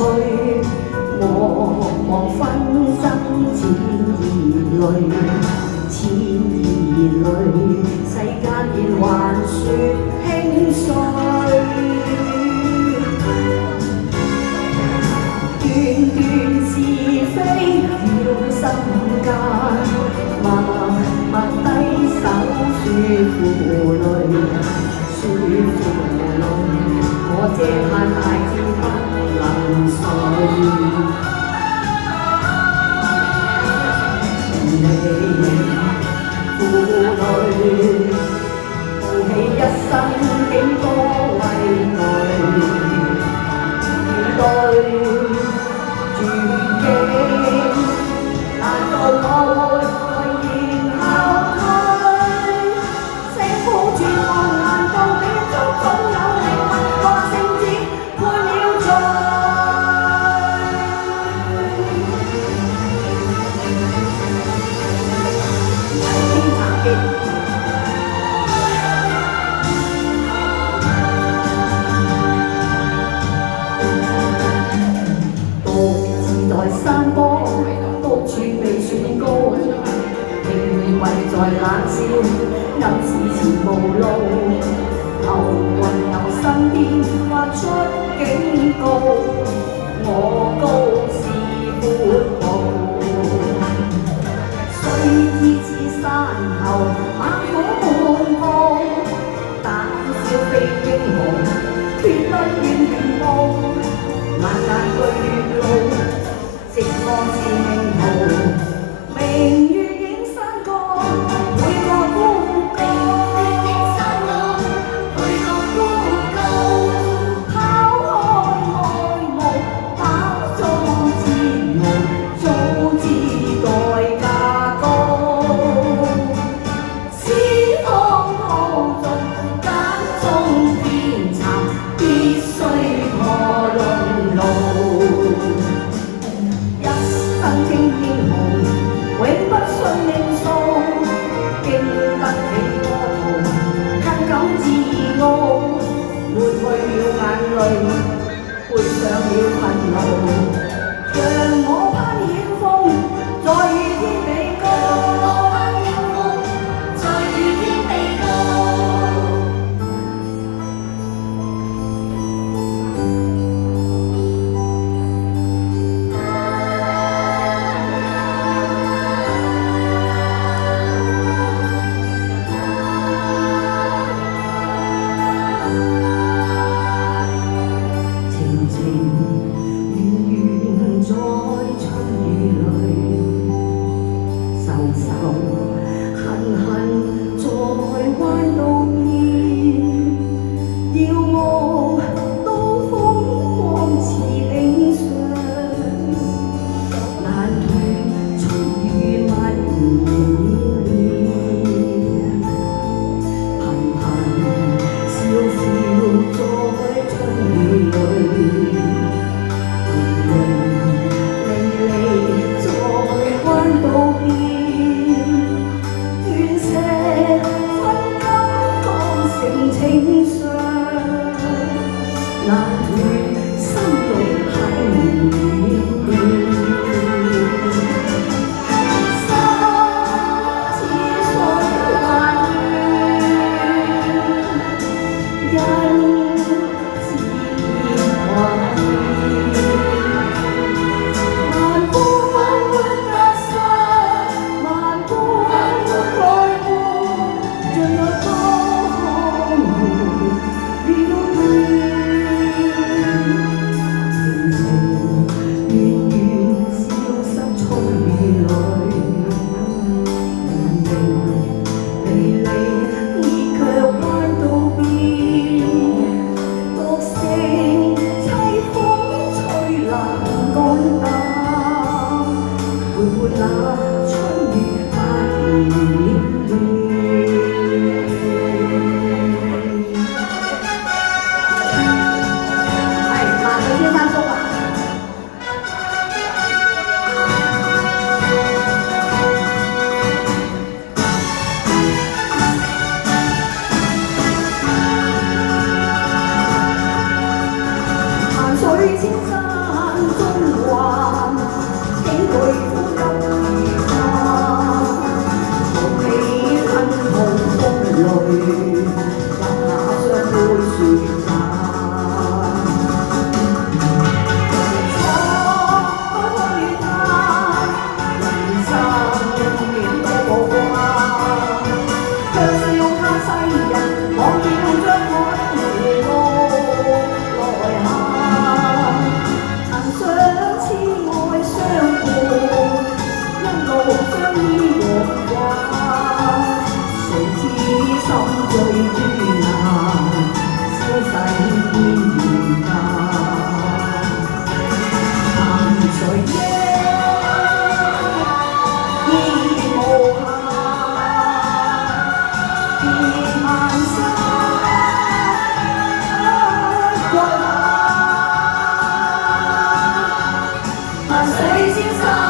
趣，我望紛爭淺兒淚，淺兒淚，世間變幻說輕碎，段段是非繞心間，默默低手説負累，説負累，我這嘆大志不能睡。你負累，負起一生竟多畏懼，面對絕境，難道我會仍後退？聲呼絕望，難道你中總有靈魂個聖子判了罪？山坡高處未算高，命運在冷笑，暗示前無路。浮雲由身邊發出警告，我高是闊步。雖知此山後猛虎滿布，膽小非英雄，決不願全部。漫漫巨路。寂寞是命途，明月映山角，每個孤高。拋開愛慕，飽中煎熬，早知代價高。此方途盡，間中遍尋，必須破論路。身稱英雄，永不信命數，經得起波濤，更感自傲，抹去了眼淚，背上了憤怒，讓我攀險峰，再與天比高。先生。